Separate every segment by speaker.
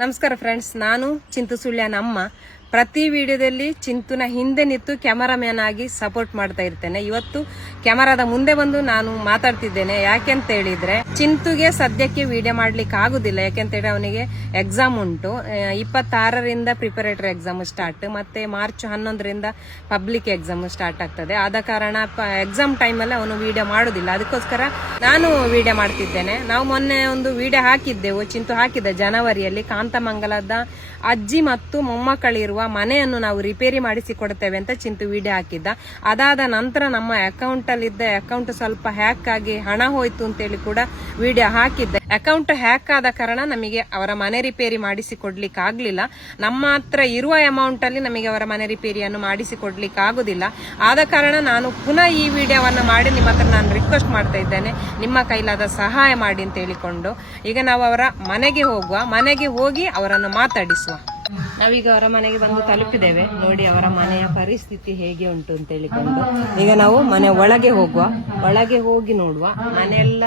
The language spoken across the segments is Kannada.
Speaker 1: ನಮಸ್ಕಾರ ಫ್ರೆಂಡ್ಸ್ ನಾನು ಚಿಂತು ಸುಳ್ಯನ ಅಮ್ಮ ಪ್ರತಿ ವಿಡಿಯೋದಲ್ಲಿ ಚಿಂತುನ ಹಿಂದೆ ನಿಂತು ಕ್ಯಾಮರಾಮ್ಯಾನ್ ಆಗಿ ಸಪೋರ್ಟ್ ಮಾಡ್ತಾ ಇರ್ತೇನೆ. ಇವತ್ತು ಕ್ಯಾಮರಾದ ಮುಂದೆ ಬಂದು ನಾನು ಮಾತಾಡ್ತಿದ್ದೇನೆ. ಯಾಕೆಂತ ಹೇಳಿದ್ರೆ ಚಿಂತುಗೆ ಸದ್ಯಕ್ಕೆ ವಿಡಿಯೋ ಮಾಡ್ಲಿಕ್ಕೆ ಆಗುದಿಲ್ಲ. ಯಾಕೆಂತ ಹೇಳಿ ಅವನಿಗೆ ಎಕ್ಸಾಮ್ ಉಂಟು. ಇಪ್ಪತ್ತಾರರಿಂದ ಪ್ರಿಪರೇಟರಿ ಎಕ್ಸಾಮ್ ಸ್ಟಾರ್ಟ್ ಮತ್ತೆ ಮಾರ್ಚ್ ಹನ್ನೊಂದರಿಂದ ಪಬ್ಲಿಕ್ ಎಕ್ಸಾಮ್ ಸ್ಟಾರ್ಟ್ ಆಗ್ತದೆ. ಆದ ಕಾರಣ ಎಕ್ಸಾಮ್ ಟೈಮಲ್ಲಿ ಅವನು ವಿಡಿಯೋ ಮಾಡುದಿಲ್ಲ. ಅದಕ್ಕೋಸ್ಕರ ನಾನು ವಿಡಿಯೋ ಮಾಡ್ತಿದ್ದೇನೆ. ನಾವು ಮೊನ್ನೆ ಒಂದು ವಿಡಿಯೋ ಹಾಕಿದ್ದೆವು. ಚಿಂತು ಹಾಕಿದ್ದೆ ಜನವರಿಯಲ್ಲಿ ಕಾಂತಮಂಗಲದ ಅಜ್ಜಿ ಮತ್ತು ಮೊಮ್ಮಕ್ಕಳಿರುವ ಮನೆಯನ್ನು ನಾವು ರಿಪೇರಿ ಮಾಡಿಸಿ ಕೊಡ್ತೇವೆ ಅಂತ ಚಿಂತು ವಿಡಿಯೋ ಹಾಕಿದ್ದ. ಅದಾದ ನಂತರ ನಮ್ಮ ಅಕೌಂಟ್ ಅಲ್ಲಿ ಇದ್ದ ಅಕೌಂಟ್ ಸ್ವಲ್ಪ ಹ್ಯಾಕ್ ಆಗಿ ಹಣ ಹೋಯ್ತು ಅಂತೇಳಿ ಕೂಡ ವಿಡಿಯೋ ಹಾಕಿದ್ದೆ. ಅಕೌಂಟ್ ಹ್ಯಾಕ್ ಆದ ಕಾರಣ ನಮಗೆ ಅವರ ಮನೆ ರಿಪೇರಿ ಮಾಡಿಸಿ ಕೊಡ್ಲಿಕ್ಕೆ ಆಗ್ಲಿಲ್ಲ ನಮ್ಮ ಹತ್ರ ಇರುವ ಅಮೌಂಟ್ ಅಲ್ಲಿ ನಮಗೆ ಅವರ ಮನೆ ರಿಪೇರಿಯನ್ನು ಮಾಡಿಸಿ ಕೊಡ್ಲಿಕ್ಕೆ ಆಗುದಿಲ್ಲ ಆದ ಕಾರಣ ನಾನು ಪುನಃ ಈ ವಿಡಿಯೋವನ್ನು ಮಾಡಿ ನಿಮ್ಮ ಹತ್ರ ನಾನು ರಿಕ್ವೆಸ್ಟ್ ಮಾಡ್ತಾ ಇದ್ದೇನೆ. ನಿಮ್ಮ ಕೈಲಾದ ಸಹಾಯ ಮಾಡಿ ಅಂತ ಹೇಳಿಕೊಂಡು. ಈಗ ನಾವು ಅವರ ಮನೆಗೆ ಹೋಗುವ, ಮನೆಗೆ ಹೋಗಿ ಅವರನ್ನು ಮಾತಾಡಿಸುವ. ನಾವೀಗ ಅವರ ಮನೆಗೆ ಬಂದು ತಲುಪಿದ್ದೇವೆ. ನೋಡಿ ಅವರ ಮನೆಯ ಪರಿಸ್ಥಿತಿ ಹೇಗೆ ಉಂಟು ಅಂತ ಹೇಳಿಕೊಂಡು. ಈಗ ನಾವು ಮನೆ ಒಳಗೆ ಹೋಗುವ. ಒಳಗೆ ಹೋಗಿ ನೋಡುವ. ಮನೆಯೆಲ್ಲ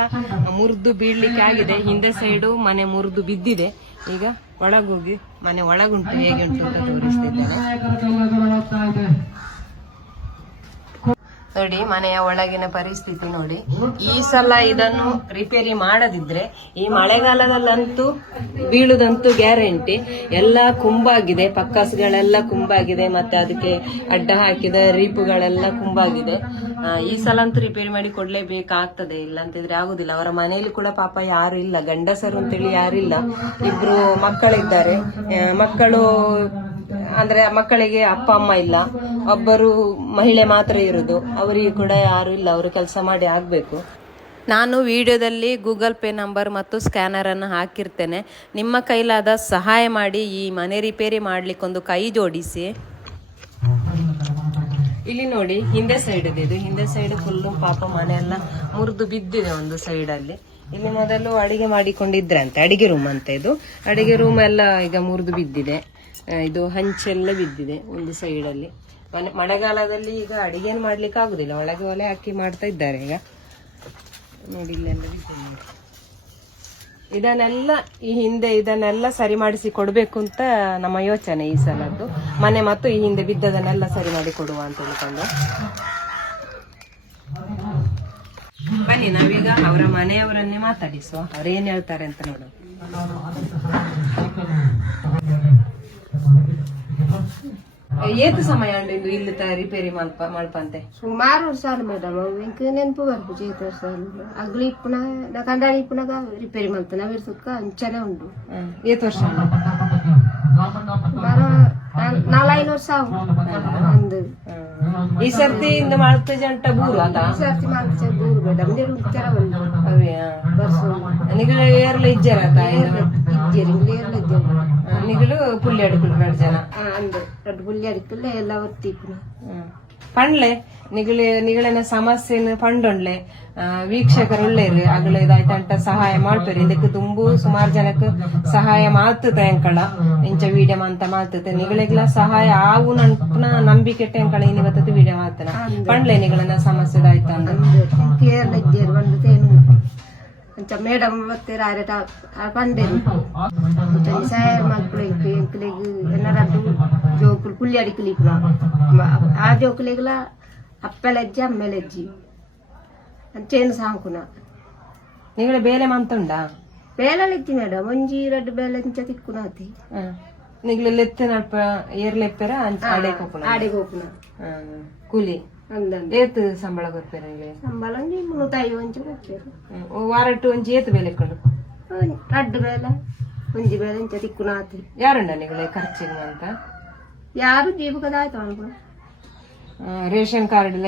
Speaker 1: ಮುರಿದು ಬೀಳ್ಲಿಕ್ಕೆ ಆಗಿದೆ. ಹಿಂದೆ ಸೈಡು ಮನೆ ಮುರಿದು ಬಿದ್ದಿದೆ. ಈಗ ಒಳಗೋಗಿ ಮನೆ ಒಳಗುಂಟು ಹೇಗೆ ಉಂಟು ಅಂತ ತೋರಿಸ್ತಿದ್ದೇನೆ. ನೋಡಿ ಮನೆಯ ಒಳಗಿನ ಪರಿಸ್ಥಿತಿ ನೋಡಿ. ಈ ಸಲ ಇದನ್ನು ರಿಪೇರಿ ಮಾಡದಿದ್ರೆ ಈ ಮಳೆಗಾಲದಲ್ಲಂತೂ ಬೀಳುದಂತೂ ಗ್ಯಾರಂಟಿ ಎಲ್ಲ ಕುಂಬಾಗಿದೆ ಪಕ್ಕಾಸ್ಗಳೆಲ್ಲ ಕುಂಬಾಗಿದೆ ಮತ್ತೆ ಅದಕ್ಕೆ ಅಡ್ಡ ಹಾಕಿದ ರೀಪುಗಳೆಲ್ಲ ಕುಂಬಾಗಿದೆ. ಈ ಸಲ ಅಂತೂ ರಿಪೇರಿ ಮಾಡಿ ಕೊಡ್ಲೇಬೇಕಾಗ್ತದೆ ಇಲ್ಲ ಅಂತಿದ್ರೆ ಆಗುದಿಲ್ಲ. ಅವರ ಮನೆಯಲ್ಲಿ ಕೂಡ ಪಾಪ ಯಾರು ಇಲ್ಲ ಗಂಡಸರು ಅಂತೇಳಿ ಯಾರಿಲ್ಲ ಇಬ್ರು ಮಕ್ಕಳಿದ್ದಾರೆ. ಮಕ್ಕಳು ಅಂದ್ರೆ ಮಕ್ಕಳಿಗೆ ಅಪ್ಪ ಅಮ್ಮ ಇಲ್ಲ. ಒಬ್ಬರು ಮಹಿಳೆ ಮಾತ್ರ ಇರೋದು. ಅವರಿಗೆ ಕೂಡ ಯಾರು ಇಲ್ಲ. ಅವರು ಕೆಲಸ ಮಾಡಿ ಆಗಬೇಕು. ನಾನು ವಿಡಿಯೋದಲ್ಲಿ ಗೂಗಲ್ ಪೇ ನಂಬರ್ ಮತ್ತು ಸ್ಕ್ಯಾನರ್ ಅನ್ನು ಹಾಕಿರ್ತೇನೆ. ನಿಮ್ಮ ಕೈಲಾದ ಸಹಾಯ ಮಾಡಿ ಈ ಮನೆ ರಿಪೇರಿ ಮಾಡ್ಲಿಕ್ಕೊಂದು ಕೈ ಜೋಡಿಸಿ. ಇಲ್ಲಿ ನೋಡಿ ಹಿಂದೆ ಸೈಡ್ ಇದು. ಹಿಂದೆ ಸೈಡ್ ಫುಲ್ಲು ಪಾಪ ಮನೆ ಎಲ್ಲ ಮುರಿದು ಬಿದ್ದಿದೆ ಒಂದು ಸೈಡ್ ಅಲ್ಲಿ. ಇಲ್ಲಿ ಮೊದಲು ಅಡಿಗೆ ಮಾಡಿಕೊಂಡಿದ್ರಂತೆ ಅಡಿಗೆ ರೂಮ್ ಅಂತ ಇದು. ಅಡಿಗೆ ರೂಮ್ ಎಲ್ಲ ಈಗ ಮುರಿದು ಬಿದ್ದಿದೆ. ಇದು ಹಂಚೆಲ್ಲ ಬಿದ್ದಿದೆ ಒಂದು ಸೈಡ್ ಅಲ್ಲಿ. ಮನೆ ಮಳೆಗಾಲದಲ್ಲಿ ಈಗ ಅಡಿಗೆನು ಮಾಡ್ಲಿಕ್ಕೆ ಆಗುದಿಲ್ಲ. ಒಳಗೆ ಒಲೆ ಹಾಕಿ ಮಾಡ್ತಾ ಇದ್ದಾರೆ ಈಗ. ನೋಡಿ ಇದನ್ನೆಲ್ಲ ಈ ಹಿಂದೆ ಇದನ್ನೆಲ್ಲ ಸರಿ ಮಾಡಿಸಿ ಕೊಡ್ಬೇಕು ಅಂತ ನಮ್ಮ ಯೋಚನೆ ಈ ಸಲದ್ದು. ಮನೆ ಮತ್ತು ಈ ಹಿಂದೆ ಬಿದ್ದದನ್ನೆಲ್ಲ ಸರಿ ಮಾಡಿ ಕೊಡುವ ಅಂತ ಹೇಳ್ಕೊಂಡು ಬನ್ನಿ, ನಾವೀಗ ಅವರ ಮನೆಯವರನ್ನೇ ಮಾತಾಡಿಸುವ. ಅವ್ರು ಏನ್ ಹೇಳ್ತಾರೆ ಅಂತ ನೋಡು. ಏತು ಸಮಯ ಇದು ಇಲ್ಲಿ ತ- ರಿಪೇರಿ ಮಲ್ಪ ಮಲ್ಪಂತೆ
Speaker 2: ಸುಮಾರು ವರ್ಷ ಆಯ್ತು ಮೇಡಮ್ ಇಂಕ ನೆನಪು ಬರ್ಪು ಜೀತ ವರ್ಷ ಅಗ್ಲಿ ಇಪ್ಪುನ ನಾ ಕಂಡಾಡಿ ಇಪ್ಪುನಾಗ ರಿಪೇರಿ ಮಾಡ್ತಾನೆ ನಾವು ಸುತ್ತ ಅಂಚನೆ ಉಂಟು
Speaker 1: ಏತ್ ವರ್ಷ?
Speaker 2: ಸುಮಾರು ನಾಲ್- ನಾಲ್ಕೈದು ವರ್ಷ ಆವು. ಅಂದು
Speaker 1: ಈ ಸರ್ತಿ ಇಂದ ಮಲ್ತ ಜಂಟ ಬೂರು ಈ
Speaker 2: ಸರ್ತಿ ಮಾಡ್ತ ಬೂರು ಮೇಡಮ್ ದೇರು ಉತ್ತರ ಬಂದು
Speaker 1: ಅವೇ
Speaker 2: ಬರ್ಸು
Speaker 1: ನಿಗಳು ಏರ್ಲ ಇಜ್ಜರ
Speaker 2: ಇಜ್ಜರಿ ಏರ್ಲ ಇದ್ದೇವೆ
Speaker 1: ಎರಡು ಜನ.
Speaker 2: ಅಂದು. ದೊಡ್ಡ ಬುಲ್ಲಿ ಅಡಿಕಲ್ಲ ಎಲ್ಲ ಒತ್ತಿ ಇಪ್ಪುನ
Speaker 1: ಹ್ಮ್. ಪಂಡ್ಲೆ ನಿಗಳಿ ನಿಗಳನ ಸಮಸ್ಯೆನ ಪಂಡೊಂಡ್ಲೆ. ವೀಕ್ಷಕರು ಒಳ್ಳೆರು ಅಗಳ ಇದಾಯ್ತಂಟ ಸಹಾಯ ಮಾಡ್ತಾರೆ. ಇದಕ್ಕೆ ತುಂಬು ಸುಮಾರು ಜನಕ್ಕೆ ಸಹಾಯ ಮಾಡ್ತದೆ ಅಂಕಳ ಇಂಚ ವಿಡಿಯೋ ಅಂತ ಮಾಡ್ತದೆ ನಿಗಳಿಗೆಲ್ಲ ಸಹಾಯ ಆವು ನನ್ನ ನಂಬಿಕೆ ಅಂಕಳ ಇನ್ನು ಇವತ್ತದು ವಿಡಿಯೋ ಮಾಡ್ತಾನ ಪಂಡ್ಲೆ ನಿಗಳನ್ನ ಸಮಸ್ಯೆ ಇದಾಯ್ತ
Speaker 2: ಅಂಚ ಮೇಡಮ್ ಬತ್ತೇರ ಆರೆ ಪಂಡೇರು ಸಹಾಯ ಮಕ್ಕಳಿಗೆ ಎಂಕ್ಲಿಗೆ ಎನ್ನರದ್ದು ಜೋಕುಲು ಕುಲ್ಲಿ ಅಡಿಕಲಿಪ್ಪ ಆ ಜೋಕುಲಿಗಲ ಅಪ್ಪೆಲಜ್ಜಿ ಅಮ್ಮೆಲಜ್ಜಿ ಅಂಚೇನು ಸಾಂಕುನ?
Speaker 1: ನಿಗಳ ಬೇಲೆ ಮಂತುಂಡ
Speaker 2: ಬೇಲಲಿಜ್ಜಿ ಮೇಡಮ್. ಒಂಜಿ ಎರಡು ಬೇಲೆ ಇಂಚ ತಿಕ್ಕುನಾತಿ
Speaker 1: ನಿಗಳು ಲೆತ್ತ ನಡ್ಪ ಏರ್ಲೆಪ್ಪೆರ? ಅಂಚ ಆಡೆ
Speaker 2: ಹೋಪುನ
Speaker 1: ಹ್ಮ್. ಕೂಲಿ.
Speaker 2: ಅಂದಂದು
Speaker 1: ಏತ್ ಸಂಬಳ ಕೊಡ್ಪೇರ ನಿಗಳಿಗೆ
Speaker 2: ಸಂಬಳ ಒಂಜಿ ಮುನ್ನೂತೈದು ಕೊಡ್ತೇರು
Speaker 1: ಹ್ಮ್. ವಾರಟ್ಟು ಒಂಜಿ ಏತ್ ಬೇಲೆ ಕೊಡು.
Speaker 2: ರಡ್ಡು ಬೇಲೆ ಒಂಜಿ ಬೇಲೆ ಇಂಚ ತಿಕ್ಕುನಾತಿ
Speaker 1: ಯಾರುಂಡ ನಿಗಳೇ ಖರ್ಚಿಗೆ ಅಂತ?
Speaker 2: ಯಾರು ಜೀವಕದಾಯ್ತು ಅನ್ಕೊ
Speaker 1: ಆ, ರೇಷನ್ ಕಾರ್ಡ್ ಎಲ್ಲ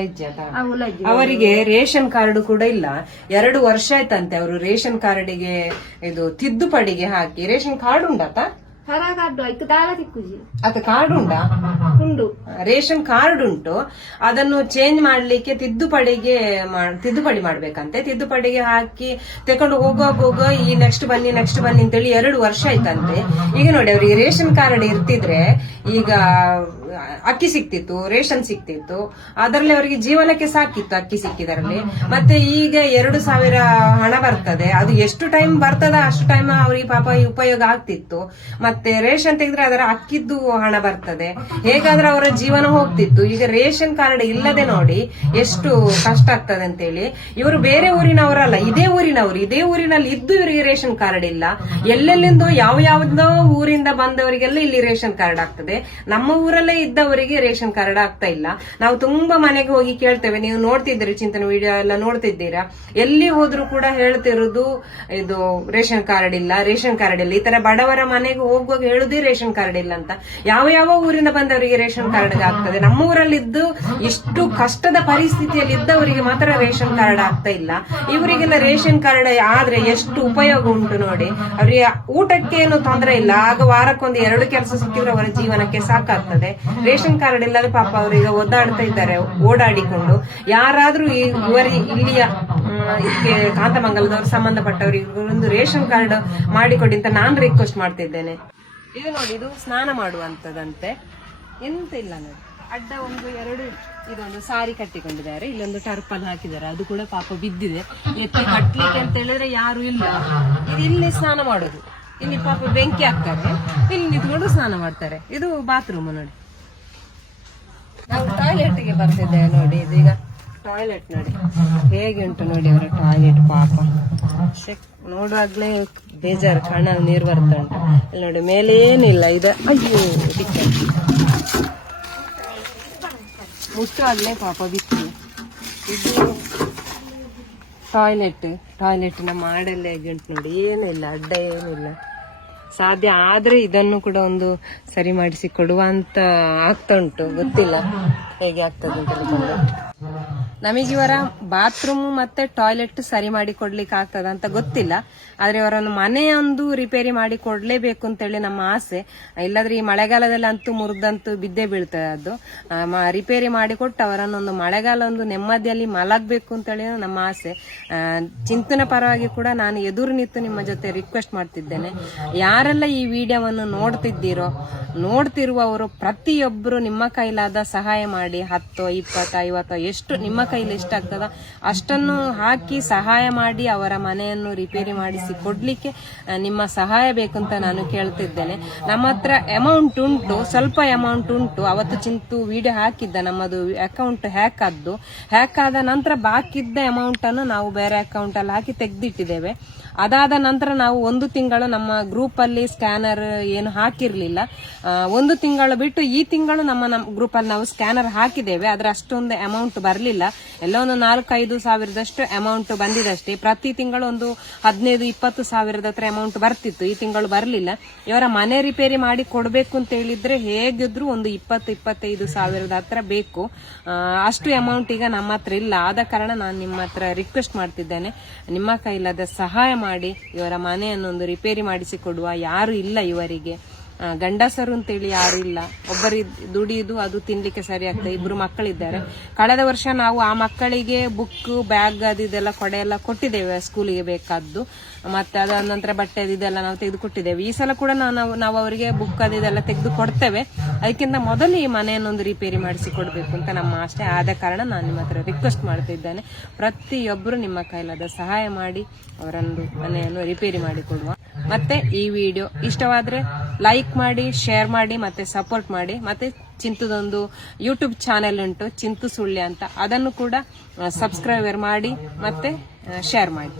Speaker 2: ಅವಲಜ್ಜಿ
Speaker 1: ಅವರಿಗೆ ರೇಷನ್ ಕಾರ್ಡ್ ಕೂಡ ಇಲ್ಲ. ಎರಡು ವರ್ಷ ಆಯ್ತಂತೆ ಅವರು ರೇಷನ್ ಕಾರ್ಡಿಗೆ ಇದು ತಿದ್ದುಪಡಿಗೆ ಹಾಕಿ. Ration card ಉಂಡಾತ?
Speaker 2: ದಾಲ ತಿಕ್ಕುಜಿ.
Speaker 1: ಅತ ಕಾರ್ಡ್ ಉಂಟಾ?
Speaker 2: ಉಂಡು
Speaker 1: ರೇಷನ್ ಕಾರ್ಡ್ ಉಂಟು. ಅದನ್ನು ಚೇಂಜ್ ಮಾಡ್ಲಿಕ್ಕೆ ತಿದ್ದುಪಡಿಗೆ ತಿದ್ದುಪಡಿ ಮಾಡ್ಬೇಕಂತೆ. ತಿದ್ದುಪಡಿಗೆ ಹಾಕಿ ತಕೊಂಡು ಹೋಗುವಾಗ ಹೋಗ ಈ ನೆಕ್ಸ್ಟ್ ಬನ್ನಿ ನೆಕ್ಸ್ಟ್ ಬನ್ನಿ ಅಂತೇಳಿ ಎರಡು ವರ್ಷ ಆಯ್ತಂತೆ. ಈಗ ನೋಡಿ ಅವ್ರಿಗೆ ರೇಷನ್ ಕಾರ್ಡ್ ಇರ್ತಿದ್ರೆ ಈಗ ಅಕ್ಕಿ ಸಿಕ್ತಿತ್ತು, ರೇಷನ್ ಸಿಕ್ತಿತ್ತು, ಅದರಲ್ಲಿ ಅವರಿಗೆ ಜೀವನಕ್ಕೆ ಸಾಕಿತ್ತು ಅಕ್ಕಿ ಸಿಕ್ಕಿದರಲ್ಲಿ. ಮತ್ತೆ ಈಗ ಎರಡು ಸಾವಿರ ಹಣ ಬರ್ತದೆ. ಅದು ಎಷ್ಟು ಟೈಮ್ ಬರ್ತದ ಅಷ್ಟು ಟೈಮ್ ಅವ್ರಿಗೆ ಪಾಪ ಉಪಯೋಗ ಆಗ್ತಿತ್ತು. ಮತ್ತೆ ರೇಷನ್ ತೆಗೆದ್ರೆ ಅದರ ಅಕ್ಕಿದ್ದು ಹಣ ಬರ್ತದೆ. ಹೇಗಾದ್ರೆ ಅವರ ಜೀವನ ಹೋಗ್ತಿತ್ತು. ಈಗ ರೇಷನ್ ಕಾರ್ಡ್ ಇಲ್ಲದೆ ನೋಡಿ ಎಷ್ಟು ಕಷ್ಟ ಆಗ್ತದೆ ಅಂತೇಳಿ. ಇವರು ಬೇರೆ ಊರಿನವರಲ್ಲ, ಇದೇ ಊರಿನವರು. ಇದೇ ಊರಿನಲ್ಲಿ ಇದ್ದು ಇವರಿಗೆ ರೇಷನ್ ಕಾರ್ಡ್ ಇಲ್ಲ. ಎಲ್ಲೆಲ್ಲಿಂದ ಯಾವ ಯಾವ್ದೋ ಊರಿಂದ ಬಂದವರಿಗೆಲ್ಲ ಇಲ್ಲಿ ರೇಷನ್ ಕಾರ್ಡ್ ಆಗ್ತದೆ. ನಮ್ಮ ಊರಲ್ಲೇ ಇದ್ದವರಿಗೆ ರೇಷನ್ ಕಾರ್ಡ್ ಆಗ್ತಾ ಇಲ್ಲ. ನಾವು ತುಂಬಾ ಮನೆಗೆ ಹೋಗಿ ಕೇಳ್ತೇವೆ. ನೀವು ನೋಡ್ತಿದ್ದೀರಿ ಚಿಂತನೆ ವಿಡಿಯೋ ಎಲ್ಲ ನೋಡ್ತಿದ್ದೀರಾ? ಎಲ್ಲಿ ಹೋದ್ರು ಕೂಡ ಹೇಳ್ತಿರೋದು ಇದು ರೇಷನ್ ಕಾರ್ಡ್ ಇಲ್ಲ, ರೇಷನ್ ಕಾರ್ಡ್ ಇಲ್ಲ. ಈ ತರ ಬಡವರ ಮನೆಗೆ ಹೋಗುವಾಗ ಹೇಳುದೇ ರೇಷನ್ ಕಾರ್ಡ್ ಇಲ್ಲ ಅಂತ. ಯಾವ ಯಾವ ಊರಿಂದ ಬಂದವರಿಗೆ ರೇಷನ್ ಕಾರ್ಡ್ ಆಗ್ತದೆ? ನಮ್ಮ ಊರಲ್ಲಿದ್ದು ಇಷ್ಟು ಕಷ್ಟದ ಪರಿಸ್ಥಿತಿಯಲ್ಲಿ ಇದ್ದವರಿಗೆ ಮಾತ್ರ ರೇಷನ್ ಕಾರ್ಡ್ ಆಗ್ತಾ ಇಲ್ಲ. ಇವರಿಗೆಲ್ಲ ರೇಷನ್ ಕಾರ್ಡ್ ಆದ್ರೆ ಎಷ್ಟು ಉಪಯೋಗ ಉಂಟು ನೋಡಿ. ಅವರಿಗೆ ಊಟಕ್ಕೆ ಏನು ತೊಂದರೆ ಇಲ್ಲ. ಆಗ ವಾರಕ್ಕೊಂದು ಎರಡು ಕೆಲಸ ಸಿಕ್ಕಿದ್ರೆ ಅವರ ಜೀವನಕ್ಕೆ ಸಾಕಾಗ್ತದೆ. ರೇಷನ್ ಕಾರ್ಡ್ ಇಲ್ಲದೆ ಪಾಪ ಅವರು ಈಗ ಒದ್ದಾಡ್ತಾ ಇದ್ದಾರೆ, ಓಡಾಡಿಕೊಂಡು. ಯಾರಾದ್ರೂ ಇವರಿ ಇಲ್ಲಿಯ ಕಾಂತಮಂಗಲದವ್ರು ಸಂಬಂಧಪಟ್ಟವರಿಗೆ ಒಂದು ರೇಷನ್ ಕಾರ್ಡ್ ಮಾಡಿಕೊಡಿ ಅಂತ ನಾನು ರಿಕ್ವೆಸ್ಟ್ ಮಾಡ್ತಿದ್ದೇನೆ. ಇದು ನೋಡಿ, ಇದು ಸ್ನಾನ ಮಾಡುವಂತದಂತೆ ಎಂತ ಇಲ್ಲ ನೋಡಿ. ಅಡ್ಡ ಒಂದು ಎರಡು, ಇದೊಂದು ಸಾರಿ ಕಟ್ಟಿಕೊಂಡಿದ್ದಾರೆ. ಇಲ್ಲೊಂದು ಟರ್ಪಲ್ ಹಾಕಿದ್ದಾರೆ. ಅದು ಕೂಡ ಪಾಪ ಬಿದ್ದಿದೆ. ಎತ್ತಿ ಕಟ್ಲಿಕ್ಕೆ ಅಂತ ಹೇಳಿದ್ರೆ ಯಾರು ಇಲ್ಲ. ಇಲ್ಲಿ ಸ್ನಾನ ಮಾಡೋದು. ಇಲ್ಲಿ ಪಾಪ ಬೆಂಕಿ ಹಾಕ್ತಾರೆ. ಇಲ್ಲಿ ನಿಂತ್ಕೊಂಡು ಸ್ನಾನ ಮಾಡ್ತಾರೆ. ಇದು ಬಾತ್ರೂಮ್ ನೋಡಿ. ನಾವು ಟಾಯ್ಲೆಟ್ಗೆ ಬರ್ತಿದ್ದೆ ನೋಡಿ ಇದೀಗ ಟಾಯ್ಲೆಟ್ ನೋಡಿ. ಹೇಗೆ ಉಂಟು ನೋಡಿ ಅವರ ಟಾಯ್ಲೆಟ್ ಪಾಪ. ನೋಡುವಾಗ್ಲೇ ಬೇಜಾರು, ಕಣ ನೀರು ಬರ್ತಾ ಉಂಟು. ಇಲ್ಲಿ ನೋಡಿ ಮೇಲೆ ಏನಿಲ್ಲ ಇದೆ. ಅಯ್ಯೋ ಮುಟ್ಟುವಾಗ್ಲೇ ಪಾಪ ಬಿತ್ತು. ಇದು ಟಾಯ್ಲೆಟ್, ಟಾಯ್ಲೆಟ್ನ ಮಾಡಲ್ಲೇ ಹೇಗೆ ಉಂಟು ನೋಡಿ, ಏನಿಲ್ಲ, ಅಡ್ಡ ಏನಿಲ್ಲ. ಸಾಧ್ಯ ಆದ್ರೆ ಇದನ್ನು ಕೂಡ ಒಂದು ಸರಿ ಮಾಡಿಸಿ ಕೊಡುವ ಅಂತ ಆಗ್ತಾ ಉಂಟು ಗೊತ್ತಿಲ್ಲ ಹೇಗೆ ಆಗ್ತದೆ ಅಂತ. ನಮಗಿವರ ಬಾತ್ರೂಮ್ ಮತ್ತೆ ಟಾಯ್ಲೆಟ್ ಸರಿ ಮಾಡಿ ಕೊಡ್ಲಿಕ್ಕೆ ಆಗ್ತದ ಅಂತ ಗೊತ್ತಿಲ್ಲ. ಆದ್ರೆ ಇವರನ್ನು ಮನೆಯೊಂದು ರಿಪೇರಿ ಮಾಡಿ ಕೊಡ್ಲೇಬೇಕು ಅಂತೇಳಿ ನಮ್ಮ ಆಸೆ. ಇಲ್ಲಾದ್ರೆ ಈ ಮಳೆಗಾಲದಲ್ಲಿ ಅಂತೂ ಮುರಿದಂತೂ ಬಿದ್ದೇ ಬೀಳ್ತದೆ ಅದು ರಿಪೇರಿ ಮಾಡಿ ಕೊಟ್ಟು ಅವರನ್ನೊಂದು ಮಳೆಗಾಲ ಒಂದು ನೆಮ್ಮದಿಯಲ್ಲಿ ಮಲಗಬೇಕು ಅಂತೇಳಿ ನಮ್ಮ ಆಸೆ. ಚಿಂತನ ಪರವಾಗಿ ಕೂಡ ನಾನು ಎದುರು ನಿಂತು ನಿಮ್ಮ ಜೊತೆ ರಿಕ್ವೆಸ್ಟ್ ಮಾಡ್ತಿದ್ದೇನೆ. ಯಾರೆಲ್ಲ ಈ ವಿಡಿಯೋವನ್ನು ನೋಡ್ತಿದ್ದೀರೋ, ನೋಡ್ತಿರುವವರು ಪ್ರತಿಯೊಬ್ಬರು ನಿಮ್ಮ ಕೈಲಾದ ಸಹಾಯ ಮಾಡಿ. ಹತ್ತು, ಇಪ್ಪತ್ತು, ಐವತ್ತು ಎಷ್ಟು ನಿಮ್ಮ ಕೈಲಿ ಎಷ್ಟಾಗ್ತದ ಅಷ್ಟನ್ನು ಹಾಕಿ ಸಹಾಯ ಮಾಡಿ ಅವರ ಮನೆಯನ್ನು ರಿಪೇರಿ ಮಾಡಿಸಿ ಕೊಡ್ಲಿಕ್ಕೆ ನಿಮ್ಮ ಸಹಾಯ ಬೇಕು ಅಂತ ನಾನು ಕೇಳ್ತಿದ್ದೇನೆ. ನಮ್ಮ ಹತ್ರ ಅಮೌಂಟ್ ಉಂಟು, ಸ್ವಲ್ಪ ಅಮೌಂಟ್ ಉಂಟು. ಅವತ್ತು ಚಿಂತು ವಿಡಿಯೋ ಹಾಕಿದ್ದ, ನಮ್ಮದು ಅಕೌಂಟ್ ಹ್ಯಾಕ್ ಆದ್ದು. ಹ್ಯಾಕ್ ಆದ ನಂತರ ಬಾಕಿದ್ದ ಅಮೌಂಟ್ ಅನ್ನು ನಾವು ಬೇರೆ ಅಕೌಂಟ್ ಅಲ್ಲಿ ಹಾಕಿ ತೆಗೆದಿಟ್ಟಿದ್ದೇವೆ. ಅದಾದ ನಂತರ ನಾವು ಒಂದು ತಿಂಗಳು ನಮ್ಮ ಗ್ರೂಪ್ ಅಲ್ಲಿ ಸ್ಕ್ಯಾನರ್ ಏನು ಹಾಕಿರ್ಲಿಲ್ಲ. ಒಂದು ತಿಂಗಳು ಬಿಟ್ಟು ಈ ತಿಂಗಳು ನಮ್ಮ ನಮ್ಮ ಗ್ರೂಪ್ ಅಲ್ಲಿ ನಾವು ಸ್ಕ್ಯಾನರ್ ಹಾಕಿದ್ದೇವೆ. ಆದ್ರೆ ಅಷ್ಟೊಂದು ಅಮೌಂಟ್ ಬರಲಿಲ್ಲ. ಎಲ್ಲ ಒಂದು ನಾಲ್ಕೈದು ಸಾವಿರದಷ್ಟು ಅಮೌಂಟ್ ಬಂದಿದಷ್ಟೇ. ಪ್ರತಿ ತಿಂಗಳು ಒಂದು ಹದಿನೈದು, ಇಪ್ಪತ್ತು ಸಾವಿರದ ಹತ್ರ ಅಮೌಂಟ್ ಬರ್ತಿತ್ತು. ಈ ತಿಂಗಳು ಬರಲಿಲ್ಲ. ಇವರ ಮನೆ ರಿಪೇರಿ ಮಾಡಿ ಕೊಡಬೇಕು ಅಂತ ಹೇಳಿದ್ರೆ ಹೇಗಿದ್ರು ಒಂದು ಇಪ್ಪತ್ತು, ಇಪ್ಪತ್ತೈದು ಸಾವಿರದ ಹತ್ರ ಬೇಕು. ಅಷ್ಟು ಅಮೌಂಟ್ ಈಗ ನಮ್ಮ ಹತ್ರ ಇಲ್ಲ. ಆದ ಕಾರಣ ನಾನು ನಿಮ್ಮ ಹತ್ರ ರಿಕ್ವೆಸ್ಟ್ ಮಾಡ್ತಿದ್ದೇನೆ. ನಿಮ್ಮ ಕೈಲಾದ ಸಹಾಯ ಮಾಡಿ ಇವರ ಮನೆಯನ್ನು ಒಂದು ರಿಪೇರಿ ಮಾಡಿಸಿಕೊಡುವ ಯಾರು ಇಲ್ಲ ಇವರಿಗೆ. ಗಂಡಸರು ಅಂತೇಳಿ ಯಾರು ಇಲ್ಲ. ಒಬ್ಬರಿ ದುಡಿಯುದು ಅದು ತಿನ್ಲಿಕ್ಕೆ ಸರಿ ಆಗ್ತದೆ ಇಬ್ರು ಮಕ್ಕಳಿದ್ದಾರೆ. ಕಳೆದ ವರ್ಷ ನಾವು ಆ ಮಕ್ಕಳಿಗೆ ಬುಕ್ ಬ್ಯಾಗ್ ಅದು ಇದೆಲ್ಲ ಕೊಡೆ ಎಲ್ಲ ಕೊಟ್ಟಿದ್ದೇವೆ. ಸ್ಕೂಲಿಗೆ ಬೇಕಾದ್ದು. ಮತ್ತೆ ಅದಾದ ನಂತರ ಬಟ್ಟೆ ಇದೆಲ್ಲ ನಾವು ತೆಗೆದು ಕೊಟ್ಟಿದ್ದೇವೆ ಈ ಸಲ ಕೂಡ ನಾವು ನಾವು ಅವರಿಗೆ ಬುಕ್ ಅದು ಇದೆಲ್ಲ ತೆಗೆದು ಕೊಡ್ತೇವೆ. ಅದಕ್ಕಿಂತ ಮೊದಲು ಈ ಮನೆಯನ್ನೊಂದು ರಿಪೇರಿ ಮಾಡಿಸಿ ಕೊಡಬೇಕು ಅಂತ ನಮ್ಮ ಆಸೆ. ಆದ ಕಾರಣ ನಾನು ನಿಮ್ಮ ಹತ್ರ ರಿಕ್ವೆಸ್ಟ್ ಮಾಡ್ತಿದ್ದೇನೆ ಪ್ರತಿಯೊಬ್ಬರು ನಿಮ್ಮ ಕೈಲಾದ ಸಹಾಯ ಮಾಡಿ ಅವರೊಂದು ಮನೆಯನ್ನು ರಿಪೇರಿ ಮಾಡಿಕೊಡುವ ಮತ್ತೆ ಈ ವಿಡಿಯೋ ಇಷ್ಟವಾದ್ರೆ ಲೈಕ್ ಮಾಡಿ ಶೇರ್ ಮಾಡಿ, ಮತ್ತೆ ಸಪೋರ್ಟ್ ಮಾಡಿ, ಮತ್ತೆ ಚಿಂತದೊಂದು ಯೂಟ್ಯೂಬ್ ಚಾನೆಲ್ ಉಂಟು, ಚಿಂತು ಸುಳ್ಳಿ ಅಂತ. ಅದನ್ನು ಕೂಡ ಸಬ್ಸ್ಕ್ರೈಬರ್ ಮಾಡಿ, ಮತ್ತೆ ಶೇರ್ ಮಾಡಿ.